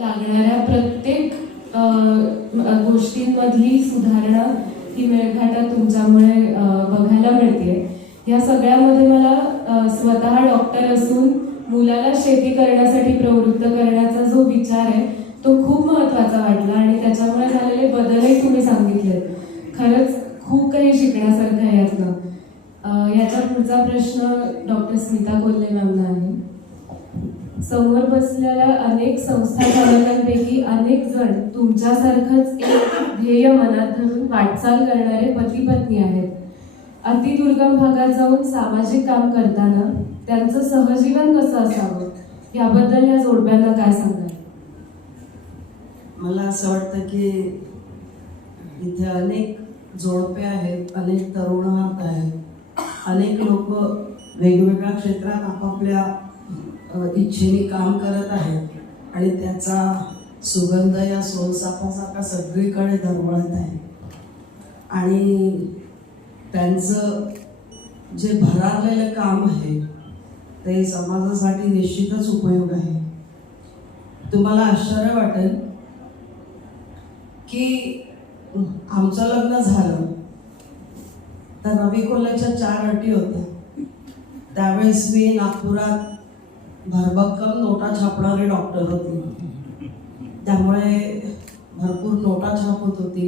लागणाऱ्या प्रत्येक गोष्टींमधली सुधारणा ही मेळघाटात तुमच्यामुळे बघायला मिळते. या सगळ्यामध्ये मला स्वतः डॉक्टर असून मुलाला शेती करण्यासाठी प्रवृत्त करण्याचा जो विचार आहे तो खूप महत्त्वाचा वाटला आणि त्याच्यामुळे झालेले बदलही तुम्ही सांगितले खरंच खूप काही शिकण्यासारखं आहे यातनं याचा पुढचा प्रश्न डॉक्टर स्मिता कोल्हे मॅमना आहे. समोर बसलेल्या अनेक संस्था चालकांपैकी अनेक जण तुमच्यासारखंच एक ध्येय मनात धरून वाटचाल करणारे पती पत्नी आहेत. अतिदुर्गम भागात जाऊन सामाजिक काम करताना त्यांचं सहजीवन कसं असावं? याबद्दल या जोडप्यांना काय सांगाल? मला असं वाटतं की इथे अनेक जोडपे आहेत अनेक तरुणात आहेत अनेक लोक वेगवेगळ्या क्षेत्रात आपापल्या इच्छेने काम करत आहेत. आणि त्याचा सुगंध या सोनसापासारखा सगळीकडे दरवळत आहे. आणि त्यांचं जे भरारलेलं काम आहे ते समाजासाठी निश्चितच उपयोग आहे. तुम्हाला आश्चर्य वाटेल की आमचं लग्न झालं. तर रवी कोल्ह्याच्या चार अटी होत्या. त्यावेळेस मी नागपुरात भरभक्कम नोटा छापणारी डॉक्टर होती. त्यामुळे भरपूर नोटा छापत होती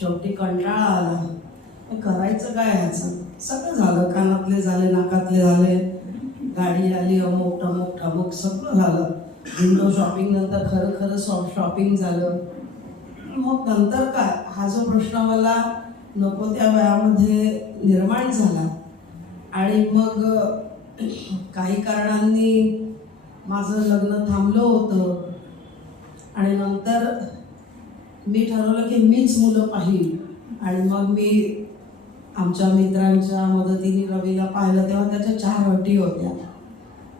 शेवटी कंटाळा आला. करायचं काय ह्याचं सगळं झालं. कानातले झाले नाकातले झाले. गाडी आली अमुक टमुक ठमुक सगळं झालं. विंडो शॉपिंग नंतर खरं खरं शॉपिंग झालं. मग नंतर काय? हा जो प्रश्न मला नको त्या वयामध्ये निर्माण झाला. आणि मग काही कारणांनी माझं लग्न थांबलं होतं. आणि नंतर मी ठरवलं की मीच मुलं पाहिल. आणि मग मी आमच्या मित्रांच्या मदतीने रवीला पाहिलं तेव्हा त्याच्या चार अटी होत्या.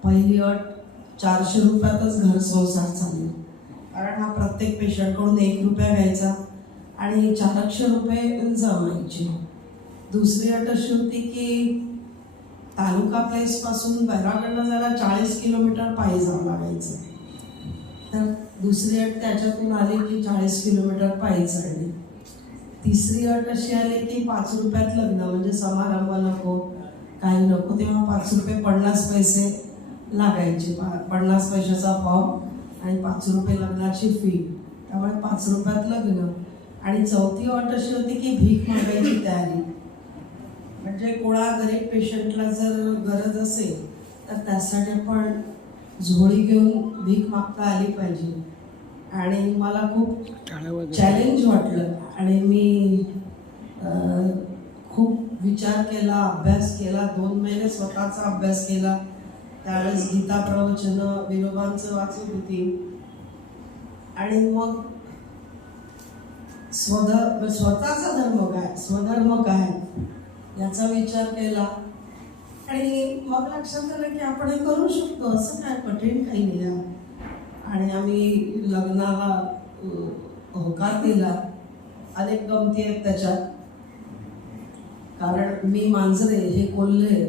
पहिली अट चारशे रुपयातच घर संसार चालला. कारण हा प्रत्येक पेशंटकडून एक रुपया घ्यायचा आणि चारशे रुपये जमायचे. दुसरी अट अशी होती की तालुका प्लेसपासून बैरागडला जरा चाळीस किलोमीटर पायी जावं लागायचं. तर दुसरी अट त्याच्यातून आली की चाळीस किलोमीटर पायी चढली तिसरी अट अशी आली की पाच रुपयात लग्न म्हणजे समारंभ नको काही नको. तेव्हा पाच रुपये पन्नास पैसे लागायचे. पा- पन्नास पैशाचा फॉर्म आणि पाच रुपये लग्नाची फी त्यामुळे पाच रुपयात लग्न. आणि चौथी अट अशी होती की भीक मागायची तयारी. म्हणजे कोणा गरीब पेशंटला जर गरज असेल तर त्यासाठी आपण झोळी घेऊन भीक मागता आली पाहिजे. आणि मला खूप चॅलेंज वाटलं. आणि मी खूप विचार केला अभ्यास केला. दोन महिने स्वतःचा अभ्यास केला. त्यावेळेस गीता प्रवचनं विनोबांचं वाचत होती. आणि मग स्वध स्वतःचा धर्म काय? स्वधर्म काय? याचा विचार केला. आणि मग लक्षात आलं की आपण हे करू शकतो असं काय कठीण काही नाही. आणि आम्ही लग्नाला होकार दिला. अनेक गमती आहेत त्याच्यात. कारण मी मांजरे हे कोल्हे.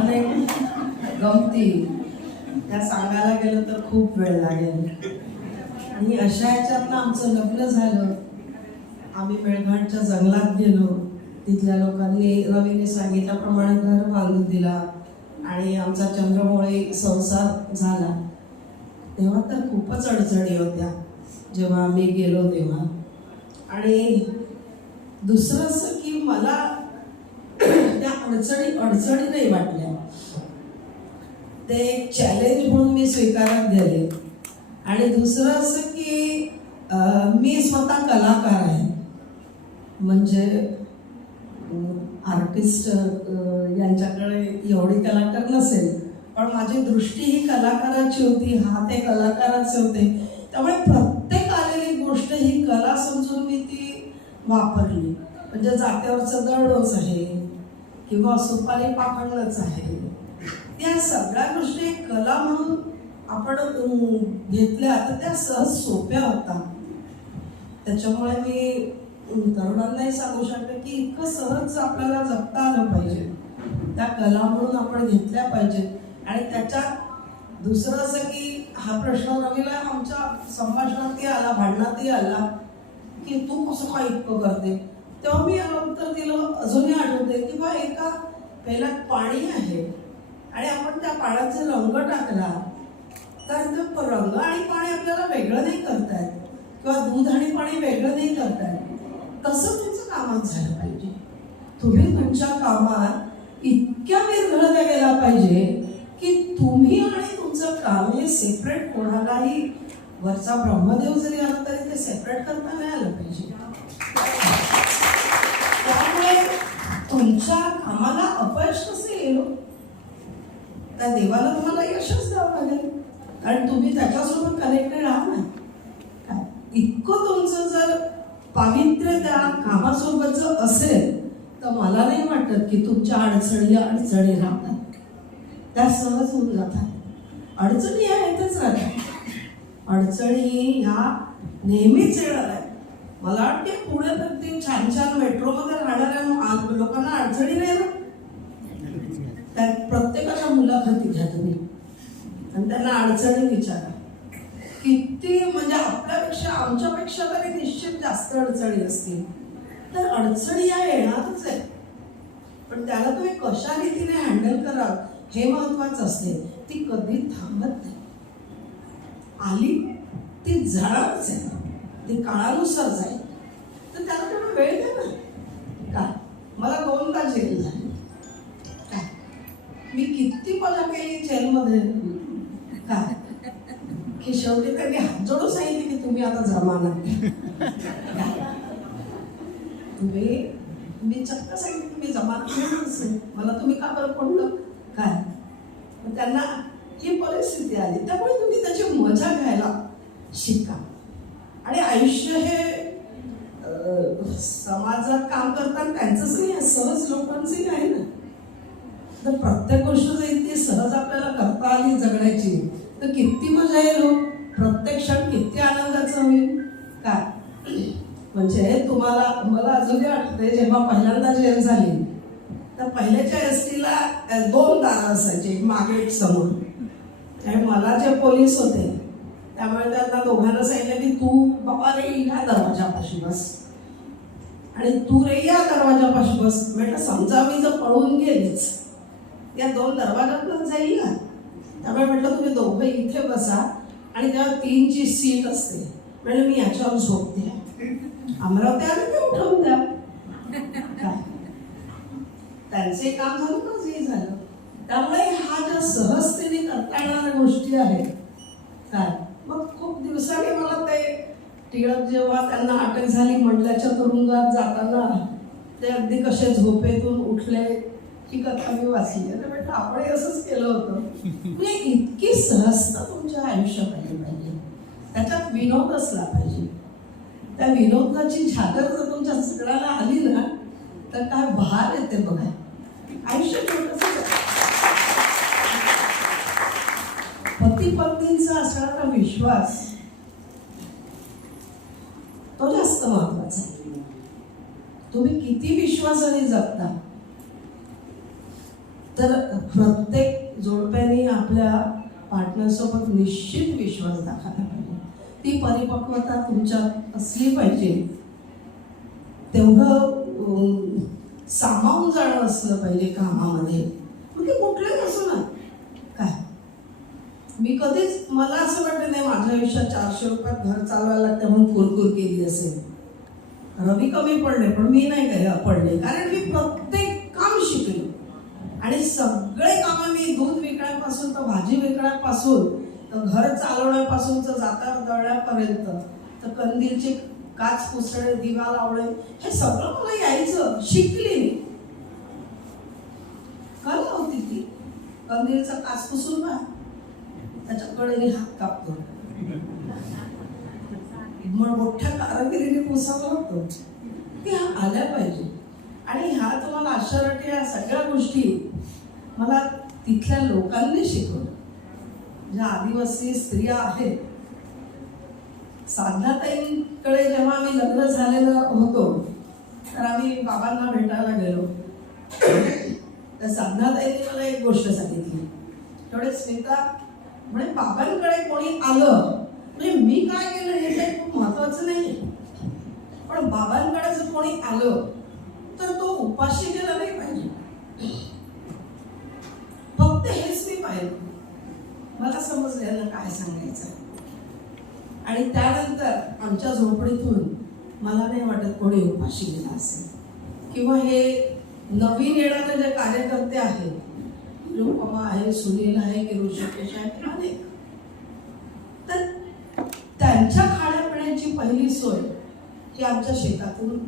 अनेक गमती. त्या सांगायला गेलं तर खूप वेळ लागेल. आणि अशा ह्याच्यातनं आमचं लग्न झालं. आम्ही मेळघाटच्या जंगलात गेलो. तिथल्या लोकांनी रवीने सांगितल्याप्रमाणे घर बांधून दिला आणि आमचा चंद्रमोळी संसार झाला. तेव्हा तर खूपच अडचणी होत्या जेव्हा आम्ही गेलो तेव्हा. आणि दुसरं असं की मला त्या अडचणी अडचणी नाही वाटल्या. ते एक चॅलेंज म्हणून मी स्वीकारत गेले. आणि दुसरं असं की मी स्वतः कलाकार आहे. म्हणजे आर्टिस्ट यांच्याकडे एवढी कलाकार नसेल पण माझी दृष्टी ही कलाकाराची होती हा ते कलाकाराचे होते. त्यामुळे प्रत्येक आलेली गोष्ट ही कला समजून मी ती वापरली. म्हणजे जात्यावरचं दरडोच आहे किंवा सुपारी पाखडणंच आहे. त्या सगळ्या गोष्टी कला म्हणून आपण घेतल्या तर त्या सहज सोप्या होतात. त्याच्यामुळे मी तरुणांनाही सांगू शकते की इतकं सहज आपल्याला जगता आलं पाहिजे. त्या कला म्हणून आपण घेतल्या पाहिजेत. आणि त्याच्यात दुसरं असं की हा प्रश्न रवीला आमच्या संभाषणातही आला भांडणातही आला की तू कसं का इतकं करते? तेव्हा मी याला उत्तर दिलं अजूनही आठवते की बा एका पेल्यात पाणी आहे आणि आपण त्या पाण्याचे रंग टाकला तर रंग आणि पाणी आपल्याला वेगळं नाही करतायत किंवा दूध आणि पाणी वेगळं नाही करतायत तसं तुमचं कामात झालं पाहिजे. तुम्ही तुमच्या कामात इतक्या विरघळल्या गेला पाहिजे की तुम्ही आणि तुमचं काम हे सेपरेट कोणालाही वरचा ब्रह्मदेव जरी आला तरी ते सेपरेट करता नाही आलं पाहिजे. त्यामुळे तुमच्या कामाला अपयश कसं येईल हो? त्या देवाला तुम्हाला यशच द्यावं लागेल. कारण तुम्ही त्याच्यासोबत कनेक्टेड आहात ना. काय? इतकं तुमचं जर पावित्र्य त्या कामासोबतचं असेल तर मला नाही वाटत की तुमच्या अडचणी अडचणी राहतात त्या सहज होऊन जातात. अडचणी ह्या येतच राहतात. अडचणी ह्या नेहमीच येणार आहेत. मला वाटते पुढे प्रत्येक छान छान मेट्रोमध्ये राहणाऱ्या लोकांना अडचणी नाही ना? त्यात प्रत्येकाच्या मुलाखती घ्या तुम्ही. आणि त्यांना अडचणी विचारा. किती म्हणजे आपल्यापेक्षा आमच्यापेक्षा तरी निश्चित जास्त अडचणी असतील. तर अडचणी या येणारच आहे पण त्याला तुम्ही कशा रीतीने हँडल कराल हे महत्वाचं असते. ती कधी थांबत नाही. आली ती जाणारच आहे. ती काळानुसार जाईल. तर त्याला तेवढा वेळ द्या ना. काय? मला दोनदा जेल झाली. काय? मी किती मजा केली जेलमध्ये? काय? की शेवटी त्यांनी हात जोडून सांगितले की तुम्ही आता जमाना. तुम्ही मी चक्क सांगितलं तुम्ही मी जमाना मला तुम्ही का बरं पडलं काय? त्यांना ही परिस्थिती आली. त्यामुळे तुम्ही त्याची मजा घ्यायला शिका. आणि आयुष्य हे समाजात काम करताना त्यांचंच नाही सहज लोकांचंही नाही ना. तर प्रत्येक गोष्ट जाईल ती सहज आपल्याला करता आली जगण्याची तर किती मजा येईल हो. प्रत्येक क्षण किती आनंदाचं होईल. काय? म्हणजे तुम्हाला मला अजूनही आठवते जेव्हा पहिल्यांदा जेल झाली तर पहिल्याच्या एस टीला दोन दारं असायचे एक मागे एक समोर. आणि मला जे पोलीस होते त्यामुळे त्यांना दोघांना सांगितलं की तू बाबा रे ह्या दरवाजापाशी बस. आणि तू रे या दरवाजापाशी बस. म्हटलं समजा मी जर पळून गेलीच या दोन दरवाजातच जाईल ना? त्यामुळे म्हटलं तुम्ही दोघं इथे बसा आणि तेव्हा तीनची सीट असते. म्हणजे मी याच्यावर झोपते. अमरावती आले ते उठवून द्या. त्यांचे काम झालं झालं. त्यामुळे हा ज्या सहजतेने करता येणाऱ्या गोष्टी आहेत काय? मग खूप दिवसांनी मला ते टिळक जेव्हा त्यांना अटक झाली मंडल्याच्या तुरुंगात जाताना ते अगदी कसे झोपेतून उठले ही कथा मी वाचली तर म्हटलं आपण असंच केलं होतं. म्हणजे इतकी सहजता तुमच्या आयुष्यात आली पाहिजे. त्याच्यात विनोद असला पाहिजे. त्या विनोदाची झादर जर तुमच्या सगळ्याला आली ना तर काय भार येते बघा. आयुष्य पती पत्नींचा असणारा विश्वास तो जास्त महत्त्वाचा आहे. तुम्ही किती विश्वासाने जगता. तर प्रत्येक जोडप्याने आपल्या पार्टनरसोबत निश्चित विश्वास दाखवला पाहिजे. ती परिपक्वता तुमच्यात असली पाहिजे. तेवढं सामावून जाणं असलं पाहिजे कामामध्ये. म्हणजे ते कुठलंही ना. काय? मी कधीच मला असं वाटत नाही माझ्या आयुष्यात चारशे रुपयात घर चालवायला लागतं म्हणून कुरकुर केली असेल. रवी कमी पडले पण मी नाही काय पडले. कारण मी आणि सगळे कामं मी दूध विकण्यापासून तर भाजी विकण्यापासून तर घर चालवण्यापासून तर जाता दळण्यापर्यंत तर कंदीलचे काच पुसणे दिवा लावणे हे सगळं मला यायचं शिकली मी. कला होती ती कंदीलचा काच पुसून बा त्याच्याकडे हात कापतो. मग मोठ्या कारागिरीने पुसावं लागतो ते आल्या पाहिजे. आणि ह्या तुम्हाला आश्चर्य या सगळ्या गोष्टी मला तिथल्या लोकांनी शिकवलं. ज्या आदिवासी स्त्रिया आहेत. साधनाताईंकडे जेव्हा आम्ही लग्न झालेलं होतो तर आम्ही बाबांना भेटायला गेलो. तर साधनाताईंनी मला एक गोष्ट सांगितली. थोडे स्मिता म्हणजे बाबांकडे कोणी आलं म्हणजे मी काय केलं हे काही खूप महत्वाचं नाही. पण बाबांकडे जर कोणी आलं तर तो उपाशी गेला नाही पाहिजे. फक्त हेच मी पाहिलं. मला समजलं काय सांगायचं. आणि त्यानंतर आमच्या झोपडीतून मला नाही वाटत कोणी उपाशी गेला असेल. किंवा हे नवीन येणारे जे कार्यकर्ते आहेत निरुपमा आहे सुनील आहे की ऋषिकेश आहे अनेक. तर त्यांच्या खाण्यापिण्याची पहिली सोय ही आमच्या शेतातून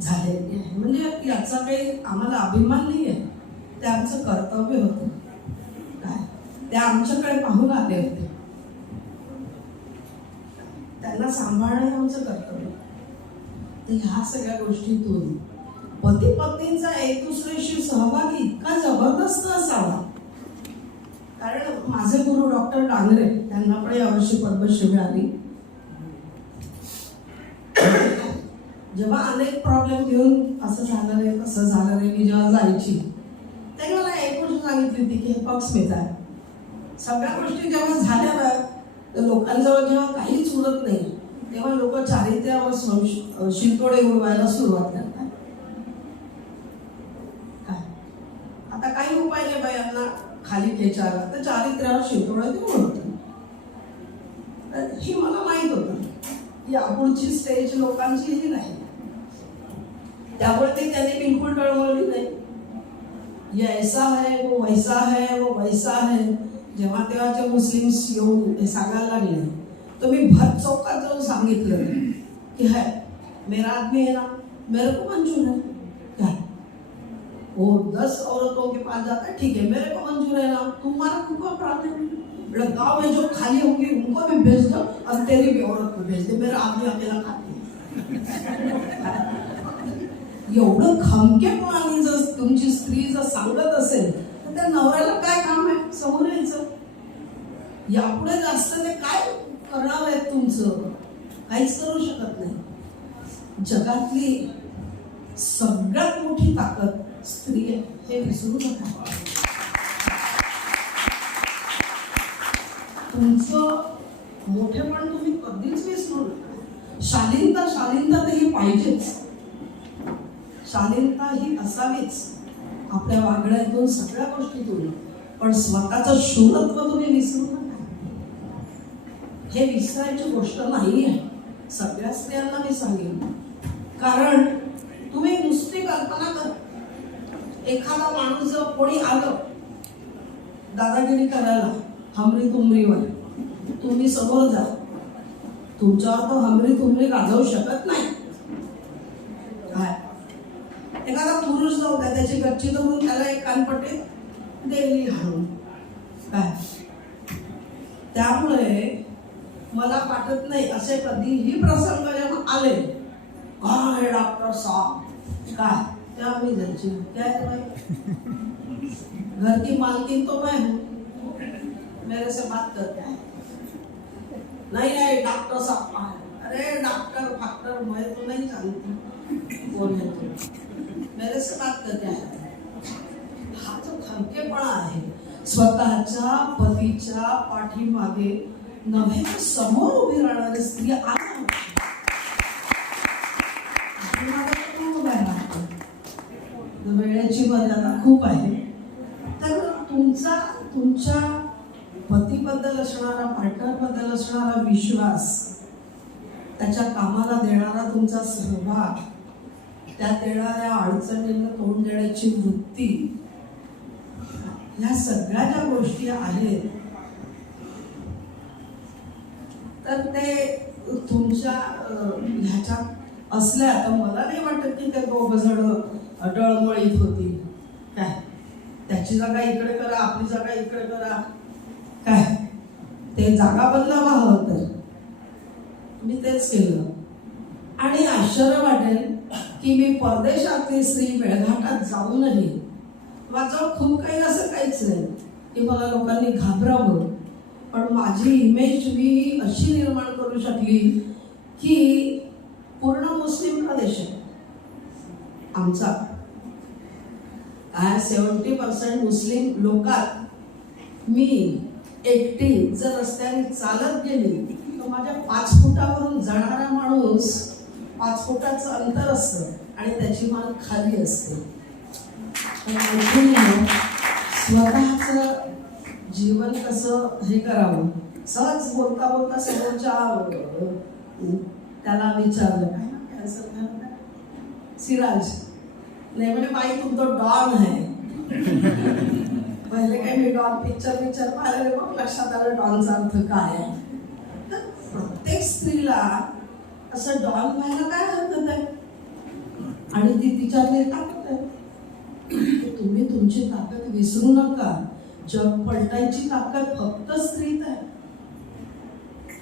झालेली आहे. म्हणजे याचा काही आम्हाला अभिमान नाही आहे ते आमचं कर्तव्य होतं. ते आमच्याकडे पाहून आले होते. त्यांना सांभाळणं हे आमचं कर्तव्य. तर ह्या सगळ्या गोष्टीतून पती पत्नींचा एक दुसऱ्याशी सहभाग इतका जबरदस्त असावा. कारण माझे गुरु डॉक्टर डांगरे त्यांना पण यावर्षी पद्मश्री मिळाली. जेव्हा अनेक प्रॉब्लेम घेऊन असं झालं रे तसं झालं रे मी जेव्हा जायची त्यांनी मला एक गोष्ट सांगितली होती की हे पक्षस्मित आहे सगळ्या गोष्टी जेव्हा झाल्या ना तर लोकांजवळ जेव्हा काहीच उरत नाही तेव्हा लोक चारित्र्यावर संश- शिंतोडे उडवायला सुरुवात करतात. काय? आता काही उपाय नाही बायांना खाली खेचायला. तर चारित्र्यावर शिंतोडे ते उडवतात. तर ही मला माहीत होतं. ही अपुढची स्टेज लोकांची ही नाही. त्यामुळे ते त्यांनी बिलकुल टळवली नाही. ये ऐसा है वो वैसा है वो वैसा है. जेव्हा तेव्हा ते मुस्लिम्स येऊन हे सांगायला लागले तर मी भर चौकात जाऊन सांगितलं की है मेरा आदमी है ना मेरे को मंजूर है। क्या? वो दस औरतों के पास जाता है ठीक है मेरे को मंजूर है ना तुम्हारा क्यों प्रॉब्लम बोले, गाँव में जो खाली होंगी उनको भी भेज दो और तेरी भी औरत को भेज दे मेरा आदमी अकेला खाती है। एवढं खमकेपणाने जर तुमची स्त्री जर सांगत असेल त्या नवऱ्याला काय काम आहे? समोर यायचं. यापुढे जास्त ते काय करावं आहे तुमचं? काहीच करू शकत नाही. जगातली सगळ्यात मोठी ताकद स्त्री आहे. हे विसरू नका. तुमचं मोठेपण तुम्ही कधीच विसरू नका. शालीनता शालीनता तर ही पाहिजेच. शालीनता ही असावीच. आपल्या वागण्यातून सगळ्या गोष्टीतून पण स्वतःचं शूरत्व तुम्ही विसरू नका. हे विसरायची गोष्ट नाही आहे. सगळ्या स्त्रियांना मी सांगेन. कारण तुम्ही नुसती कल्पना कर. एखादा माणूस जर कोणी आलं दादागिरी करायला हमरी तुमरीवर तुम्ही समोर जा. तुमच्यावर तो हमरी तुमरी गाजवू शकत नाही काय एखादा होता त्याची गच्ची धरून त्याला एक कानपट्टी देली हाणून काय त्यामुळे मला वाटत नाही असे कधीही प्रसंग जेव्हा आले काय डॉक्टर साहेब? काय? त्या मी घरची क्या है भाई घर की मालकिन तो मैं हूँ मेरे से बात करते हैं नहीं नहीं डॉक्टर साहब अरे डॉक्टर फाक्टर मैं तो नहीं जानती कौन है मेरे से बात करते हैं हा जो खमकेपणा आहे स्वतःच्या पतीच्या पाठीमागे नव्हे तर समोर उभी राहणारी स्त्री आज वेळेची मर्यादा खूप आहे. तर तुमचा तुमच्या पतीबद्दल असणारा पार्टनरबद्दल असणारा विश्वास त्याच्या कामाला देणारा तुमचा सहभाग त्यात येणाऱ्या अडचणींना तोंड देण्याची वृत्ती ह्या सगळ्या ज्या गोष्टी आहेत तर ते तुमच्या ह्याच्यात असल्या तर मला नाही वाटत की ते दोघ जण डळमळीत होती. काय? त्याची जागा इकडे करा आपली जागा इकडे करा. काय? ते जागा बदलावा हवं तर. मी तेच केलं. आणि आश्चर्य वाटेल की मी परदेशातली स्त्री मेळघाटात जाऊनही माझं खूप काही असं काहीच नाही. की मला लोकांनी घाबरावं. पण माझी इमेज मी अशी निर्माण करू शकली की पूर्ण मुस्लिम प्रदेश आहे. आमचा. काय सेवन्टी पर्सेंट मुस्लिम लोकात मी एकटी जर रस्त्याने चालत गेली तर माझ्या पाच फुटावरून जाणारा माणूस पाच फुटाचं अंतर असतं आणि त्याची मान खाली असते. तर स्वतःचं जीवन कसं हे करावं? सहज बोलता बोलता समोरच्या त्याला विचारलं काय ना कॅन्सर झालं सिराज नाही म्हणे बाई तुमचं डॉन आहे. पहिले काही मी डॉन पिक्चर पिक्चर पाहिलं मग लक्षात आलं डॉनचा अर्थ काय आहे. प्रत्येक स्त्रीला असं डॉन व्हायला काय हरकत आहे? आणि ती तिच्यातली ताकद आहे. की तुम्ही तुमची ताकद विसरू नका. जग पलटायची ताकद फक्त स्त्रीत आहे.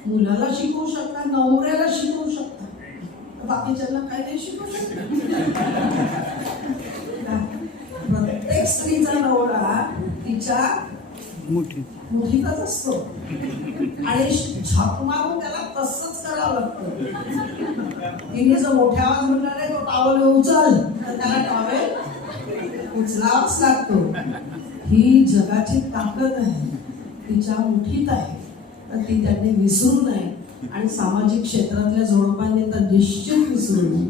मुलाला शिकवू शकता नवऱ्याला शिकवू शकता. बाकीच्यांना काय नाही शिकवू शकता. प्रत्येक स्त्रीचा नवरा तिच्या मुठीतच असतो. आणि झाप मारून त्याला तसंच करावं लागतं. तिने जर मोठ्या आवाज म्हणणार नाही तो टावल उचल. तर त्याला टावेल उचलावाच लागतो. ही जगाची ताकद आहे. तिच्या मुठीत आहे. तर ती त्यांनी विसरू नये. आणि सामाजिक क्षेत्रातल्या जोडपांनी तर निश्चित विसरू नये.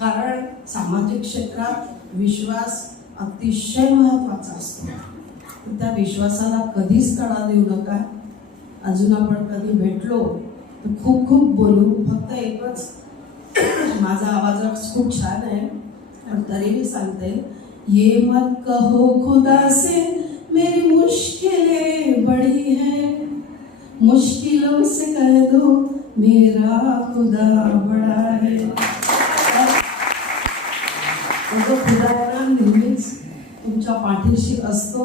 कारण सामाजिक क्षेत्रात विश्वास अतिशय महत्त्वाचा असतो. त्या विश्वासाला कधीच तडा देऊ नका. अजून आपण कधी भेटलो खूप खूप बोलू फक्त एकच माझा आवाज खूप छान आहे. पण तरी मी सांगते ये मत कहो खुदा से मेरी मुश्किलें बड़ी है। मुश्किलों से कह दो मेरा खुदा बड़ा है। तो खुदा ना नेहमीच तुमच्या पाठीशी असतो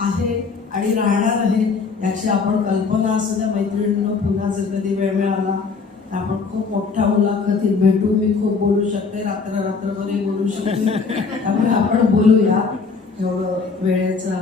आहे आणि राहणार आहे. याची आपण कल्पना असू द्या पुन्हा जर कधी वेळ मिळाला आपण खूप मोठ्या मुलाखतीत भेटू. मी खूप बोलू शकते रात्र रात्रभरही बोलू शकते. त्यामुळे आपण बोलूया. एवढं वेळेचा